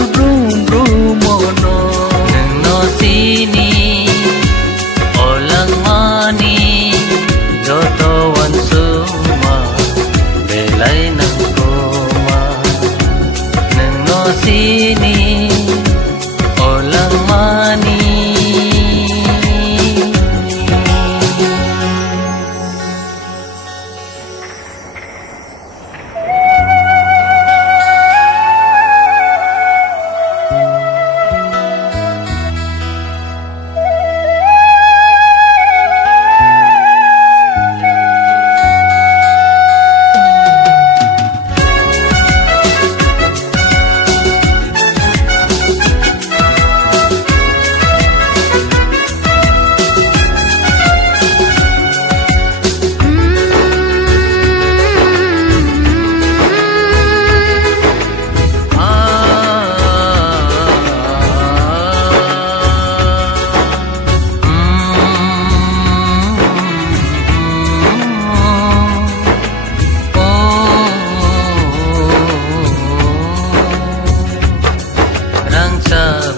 ngol brum brumono nang no sini olang mani jotawan suma belai nang koma nang no sini olang mani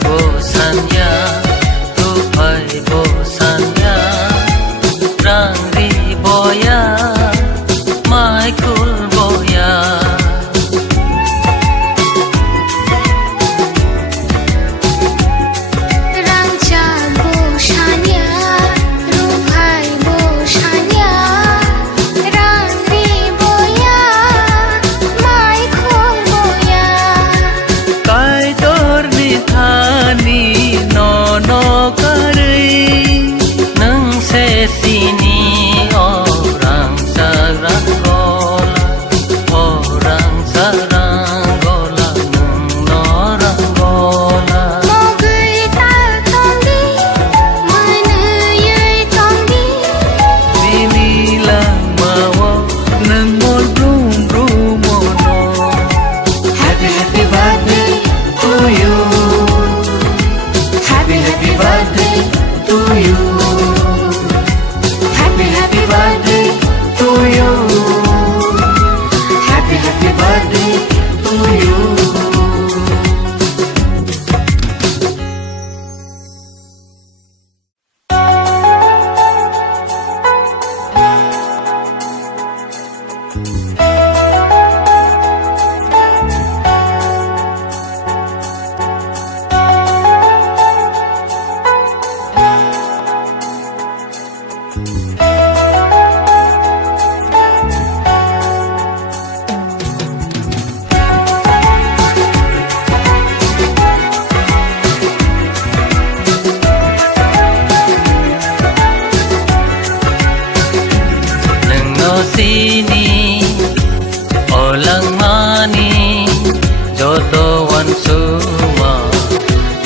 bosannya tupai bosannya rang di boya mai kul boya rang cha bosannya rupai bosannya rang di boya mai kul boya kai dor ni thani nono karei nang se sini orang sarang gola nang norang gola mo gửi ta con đi mời nơi con đi binila mawo nang ngol brum brumono happy happy birthday to you happy happy birthday to you happy happy birthday to you happy happy birthday to you nang no sini olang mani jotawan suma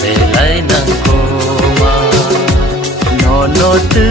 belai nang koma nono tu